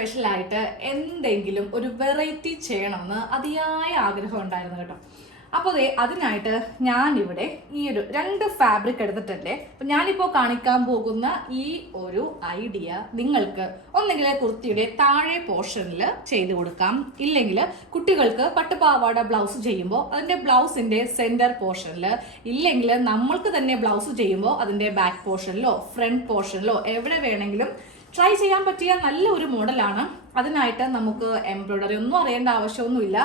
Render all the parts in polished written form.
സ്പെഷ്യലായിട്ട് എന്തെങ്കിലും ഒരു വെറൈറ്റി ചെയ്യണമെന്ന് അതിയായ ആഗ്രഹം ഉണ്ടായിരുന്നു കേട്ടോ. അപ്പോൾ അതിനായിട്ട് ഞാനിവിടെ ഈ ഒരു 2 ഫാബ്രിക് എടുത്തിട്ടുണ്ട്. അപ്പം ഞാനിപ്പോൾ കാണിക്കാൻ പോകുന്ന ഈ ഒരു ഐഡിയ നിങ്ങൾക്ക് ഒന്നെങ്കിൽ കുർത്തിയുടെ താഴെ പോർഷനിൽ ചെയ്ത് കൊടുക്കാം, ഇല്ലെങ്കിൽ കുട്ടികൾക്ക് പട്ടുപാവാട ബ്ലൗസ് ചെയ്യുമ്പോൾ അതിൻ്റെ ബ്ലൗസിൻ്റെ സെൻറ്റർ പോർഷനിൽ, ഇല്ലെങ്കിൽ നമ്മൾക്ക് തന്നെ ബ്ലൗസ് ചെയ്യുമ്പോൾ അതിൻ്റെ ബാക്ക് പോർഷനിലോ ഫ്രണ്ട് പോർഷനിലോ എവിടെ വേണമെങ്കിലും ട്രൈ ചെയ്യാൻ പറ്റിയ നല്ല ഒരു മോഡലാണ്. അതിനായിട്ട് നമുക്ക് എംബ്രോയ്ഡറി ഒന്നും അറിയേണ്ട ആവശ്യമൊന്നുമില്ല.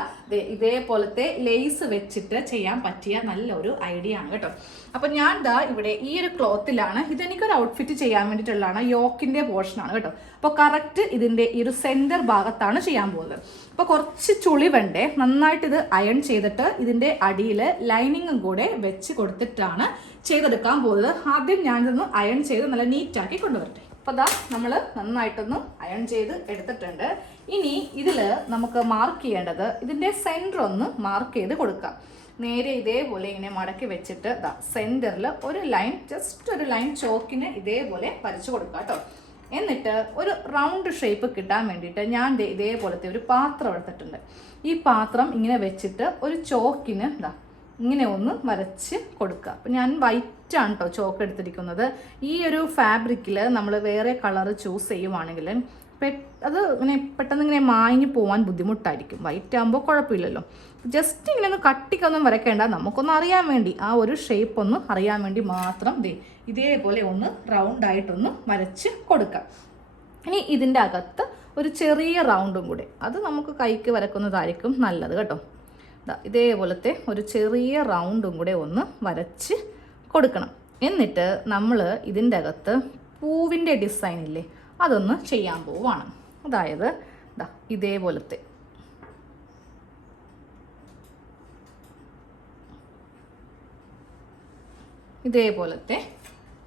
ഇതേപോലത്തെ ലേസ് വെച്ചിട്ട് ചെയ്യാൻ പറ്റിയ നല്ലൊരു ഐഡിയ ആണ് കേട്ടോ. അപ്പം ഞാൻ ഇവിടെ ഈ ഒരു ക്ലോത്തിലാണ്, ഇതെനിക്കൊരു ഔട്ട്ഫിറ്റ് ചെയ്യാൻ വേണ്ടിയിട്ടുള്ളതാണ്, യോക്കിൻ്റെ പോർഷനാണ് കേട്ടോ. അപ്പോൾ കറക്റ്റ് ഇതിൻ്റെ ഈ ഒരു സെൻറ്റർ ഭാഗത്താണ് ചെയ്യാൻ പോകുന്നത്. അപ്പോൾ കുറച്ച് ചുളി വേണ്ടേ, നന്നായിട്ട് ഇത് അയൺ ചെയ്തിട്ട് ഇതിൻ്റെ അടിയിൽ ലൈനിങ്ങും കൂടെ വെച്ച് കൊടുത്തിട്ടാണ് ചെയ്തെടുക്കാൻ പോകുന്നത്. ആദ്യം ഞാനിതൊന്ന് അയൺ ചെയ്ത് നല്ല നീറ്റാക്കി കൊണ്ടുവരട്ടെ. അപ്പോൾ നമ്മൾ നന്നായിട്ടൊന്ന് അയൺ ചെയ്ത് എടുത്തിട്ടുണ്ട്. ഇനി ഇതിൽ നമുക്ക് മാർക്ക് ചെയ്യേണ്ടത് ഇതിൻ്റെ സെൻറ്റർ ഒന്ന് മാർക്ക് ചെയ്ത് കൊടുക്കാം. നേരെ ഇതേപോലെ ഇങ്ങനെ മടക്കി വെച്ചിട്ട് സെൻറ്ററിൽ ഒരു ലൈൻ, ജസ്റ്റ് ഒരു ലൈൻ ചോക്കിന് ഇതേപോലെ വരച്ചു കൊടുക്കാം കേട്ടോ. എന്നിട്ട് ഒരു റൗണ്ട് ഷേപ്പ് കിട്ടാൻ വേണ്ടിയിട്ട് ഞാൻ ഇതേപോലത്തെ ഒരു പാത്രം എടുത്തിട്ടുണ്ട്. ഈ പാത്രം ഇങ്ങനെ വെച്ചിട്ട് ഒരു ചോക്കിന് ഇങ്ങനെ ഒന്ന് വരച്ച് കൊടുക്കുക. അപ്പം ഞാൻ വൈറ്റാണ് കേട്ടോ ചോക്ക് എടുത്തിരിക്കുന്നത്. ഈ ഒരു ഫാബ്രിക്കിൽ നമ്മൾ വേറെ കളർ ചൂസ് ചെയ്യുവാണെങ്കിൽ അത് ഇങ്ങനെ പെട്ടെന്ന് ഇങ്ങനെ മാഞ്ഞു പോകാൻ ബുദ്ധിമുട്ടായിരിക്കും. വൈറ്റ് ആകുമ്പോൾ കുഴപ്പമില്ലല്ലോ. ജസ്റ്റ് ഇങ്ങനെ ഒന്ന് കട്ടിക്കൊന്നും വരയ്ക്കേണ്ട, നമുക്കൊന്ന് അറിയാൻ വേണ്ടി, ആ ഒരു ഷേപ്പ് ഒന്ന് അറിയാൻ വേണ്ടി മാത്രം ഇതേപോലെ ഒന്ന് റൗണ്ടായിട്ടൊന്ന് വരച്ച് കൊടുക്കാം. ഇനി ഇതിൻ്റെ അകത്ത് ഒരു ചെറിയ റൗണ്ടും കൂടെ, അത് നമുക്ക് കൈക്ക് വരക്കുന്നതായിരിക്കും നല്ലത് കേട്ടോ. ഇതേപോലത്തെ ഒരു ചെറിയ റൗണ്ടും കൂടെ ഒന്ന് വരച്ച് കൊടുക്കണം. എന്നിട്ട് നമ്മൾ ഇതിൻ്റെ അകത്ത് പൂവിൻ്റെ ഡിസൈൻ ഇല്ലേ, അതൊന്ന് ചെയ്യാൻ പോവുകയാണ്. അതായത് ഇതേപോലത്തെ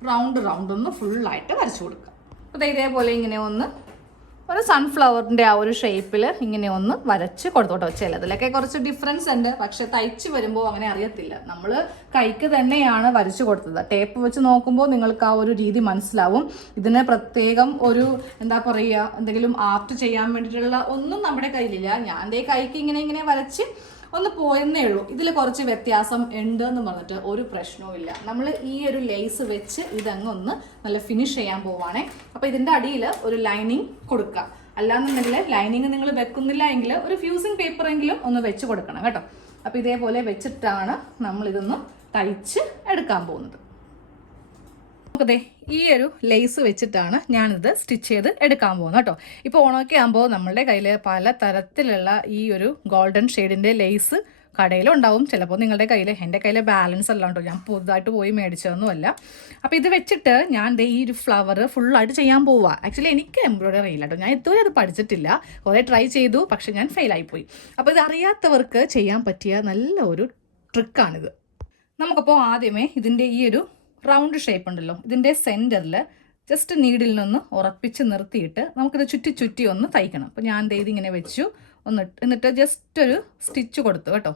റൗണ്ട് ഒന്ന് ഫുള്ളായിട്ട് വരച്ചു കൊടുക്കുക. അപ്പോൾ ഇതേപോലെ ഇങ്ങനെ ഒന്ന് ഒരു സൺഫ്ലവറിൻ്റെ ആ ഒരു ഷേപ്പിൽ ഇങ്ങനെ ഒന്ന് വരച്ച് കൊടുത്തോട്ടോ. ചിലതിലൊക്കെ കുറച്ച് ഡിഫറൻസ് ഉണ്ട്, പക്ഷെ തയ്ച്ച് വരുമ്പോൾ അങ്ങനെ അറിയത്തില്ല. നമ്മൾ കൈക്ക് തന്നെയാണ് വരച്ച് കൊടുത്തത്. ടേപ്പ് വെച്ച് നോക്കുമ്പോൾ നിങ്ങൾക്ക് ആ ഒരു രീതി മനസ്സിലാവും. ഇതിന് പ്രത്യേകം ഒരു എന്താ പറയുക, എന്തെങ്കിലും ആർട്ട് ചെയ്യാൻ വേണ്ടിയിട്ടുള്ള ഒന്നും നമ്മുടെ കയ്യിലില്ല. ഞാൻ കൈക്ക് ഇങ്ങനെ വരച്ച് ഒന്ന് പോയെന്നേ ഉള്ളൂ. ഇതിൽ കുറച്ച് വ്യത്യാസം ഉണ്ട് എന്ന് പറഞ്ഞിട്ട് ഒരു പ്രശ്നവും ഇല്ല. നമ്മൾ ഈ ഒരു ലേസ് വെച്ച് ഇതങ്ങ് ഒന്ന് നല്ല ഫിനിഷ് ചെയ്യാൻ പോവാണേ. അപ്പോൾ ഇതിൻ്റെ അടിയിൽ ഒരു ലൈനിങ് കൊടുക്കുക. അല്ലാന്നുണ്ടെങ്കിൽ ലൈനിങ് നിങ്ങൾ വെക്കുന്നില്ല എങ്കിൽ ഒരു ഫ്യൂസിങ് പേപ്പറെങ്കിലും ഒന്ന് വെച്ച് കൊടുക്കണം കേട്ടോ. അപ്പോൾ ഇതേപോലെ വെച്ചിട്ടാണ് നമ്മളിതൊന്ന് തയ്ച്ച് എടുക്കാൻ പോകുന്നത്. അതെ, ഈ ഒരു ലേസ് വെച്ചിട്ടാണ് ഞാനിത് സ്റ്റിച്ച് ചെയ്ത് എടുക്കാൻ പോകുന്നത് കേട്ടോ. ഇപ്പോൾ ഓണമൊക്കെ ആകുമ്പോൾ നമ്മളുടെ കയ്യിൽ പല തരത്തിലുള്ള ഈ ഒരു ഗോൾഡൻ ഷെയ്ഡിൻ്റെ ലേസ് കടയിലുണ്ടാവും. ചിലപ്പോൾ നിങ്ങളുടെ കയ്യിൽ, എൻ്റെ കയ്യിൽ ബാലൻസ് അല്ല കേട്ടോ, ഞാൻ പുതുതായിട്ട് പോയി മേടിച്ചതൊന്നുമല്ല. അപ്പോൾ ഇത് വെച്ചിട്ട് ഞാൻ ഈ ഒരു ഫ്ലവർ ഫുള്ളായിട്ട് ചെയ്യാൻ പോവുക. ആക്ച്വലി എനിക്ക് എംബ്രോയ്ഡറി ഇല്ല കേട്ടോ, ഞാൻ ഇതുവരെ അത് പഠിച്ചിട്ടില്ല. കുറേ ട്രൈ ചെയ്തു, പക്ഷെ ഞാൻ ഫെയിലായിപ്പോയി. അപ്പോൾ ഇത് അറിയാത്തവർക്ക് ചെയ്യാൻ പറ്റിയ നല്ല ഒരു ട്രിക്കാണിത്. നമുക്കപ്പോൾ ആദ്യമേ ഇതിൻ്റെ ഈ ഒരു റൗണ്ട് ഷേപ്പ് ഉണ്ടല്ലോ, ഇതിൻ്റെ സെൻറ്ററിൽ ജസ്റ്റ് നീഡിൽ നിന്ന് ഉറപ്പിച്ച് നിർത്തിയിട്ട് നമുക്കിത് ചുറ്റി ഒന്ന് തയ്ക്കണം. അപ്പോൾ ഞാൻ ഇതിങ്ങനെ വെച്ചു എന്നിട്ട് ജസ്റ്റ് ഒരു സ്റ്റിച്ച് കൊടുത്തു കേട്ടോ.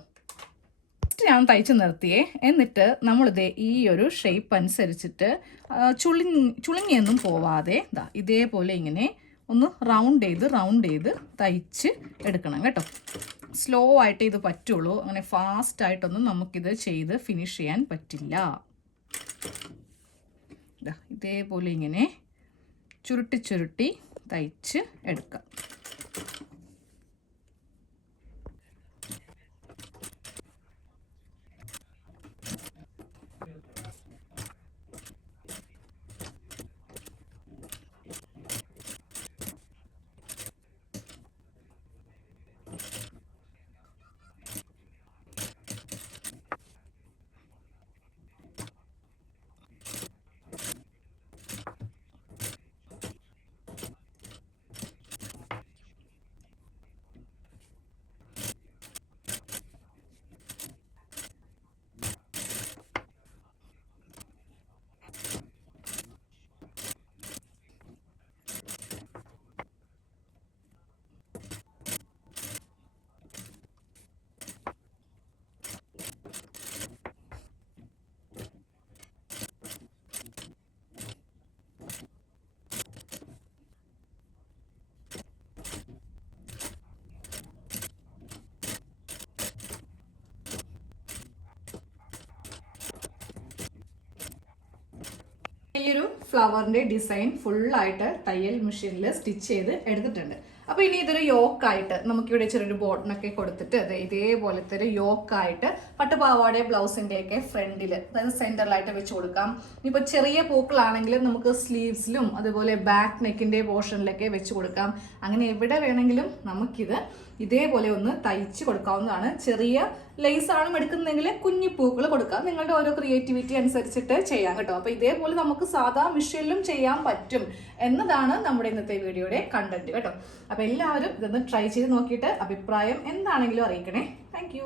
ജസ്റ്റ് ഞാൻ തയ്ച്ച് നിർത്തിയേ. എന്നിട്ട് നമ്മളിത് ഈ ഒരു ഷേപ്പ് അനുസരിച്ചിട്ട് ചുളുങ്ങിയൊന്നും പോവാതെ ഇതേപോലെ ഇങ്ങനെ ഒന്ന് റൗണ്ട് ചെയ്ത് തയ്ച്ച് എടുക്കണം കേട്ടോ. സ്ലോ ആയിട്ട് ഇത് പറ്റുള്ളൂ, അങ്ങനെ ഫാസ്റ്റായിട്ടൊന്നും നമുക്കിത് ചെയ്ത് ഫിനിഷ് ചെയ്യാൻ പറ്റില്ല. ഇതേപോലെ ഇങ്ങനെ ചുരുട്ടി തയ്ച്ച് എടുക്കാം. ഈ ഒരു ഫ്ലവറിന്റെ ഡിസൈൻ ഫുള്ളായിട്ട് തയ്യൽ മെഷീനിൽ സ്റ്റിച്ച് ചെയ്ത് എടുത്തിട്ടുണ്ട്. അപ്പോൾ ഇനി ഇതൊരു യോക്കായിട്ട് നമുക്കിവിടെ ചെറിയൊരു ബോട്ടനൊക്കെ കൊടുത്തിട്ട് അതെ ഇതേപോലത്തെ ഒരു യോക്കായിട്ട് പട്ടുപാവാടെ ബ്ലൗസിൻ്റെയൊക്കെ ഫ്രണ്ടിൽ അതായത് സെൻറ്ററിലായിട്ട് വെച്ച് കൊടുക്കാം. ഇനിയിപ്പോൾ ചെറിയ പൂക്കളാണെങ്കിൽ നമുക്ക് സ്ലീവ്സിലും അതുപോലെ ബാക്ക് നെക്കിൻ്റെ പോർഷനിലൊക്കെ വെച്ച് കൊടുക്കാം. അങ്ങനെ എവിടെ വേണമെങ്കിലും നമുക്കിത് ഇതേപോലെ ഒന്ന് തയ്ച്ച് കൊടുക്കാവുന്നതാണ്. ചെറിയ ലേസ് ആണ് എടുക്കുന്നതെങ്കിൽ കുഞ്ഞി പൂക്കൾ കൊടുക്കാം. നിങ്ങളുടെ ഓരോ ക്രിയേറ്റിവിറ്റി അനുസരിച്ചിട്ട് ചെയ്യാം കേട്ടോ. അപ്പോൾ ഇതേപോലെ നമുക്ക് സാധാ മെഷീനിലും ചെയ്യാൻ പറ്റും എന്നതാണ് നമ്മുടെ ഇന്നത്തെ വീഡിയോയുടെ കണ്ടന്റ് കേട്ടോ. അപ്പോൾ എല്ലാവരും ഇതൊന്ന് ട്രൈ ചെയ്ത് നോക്കിയിട്ട് അഭിപ്രായം എന്താണെങ്കിലും അറിയിക്കണേ. താങ്ക്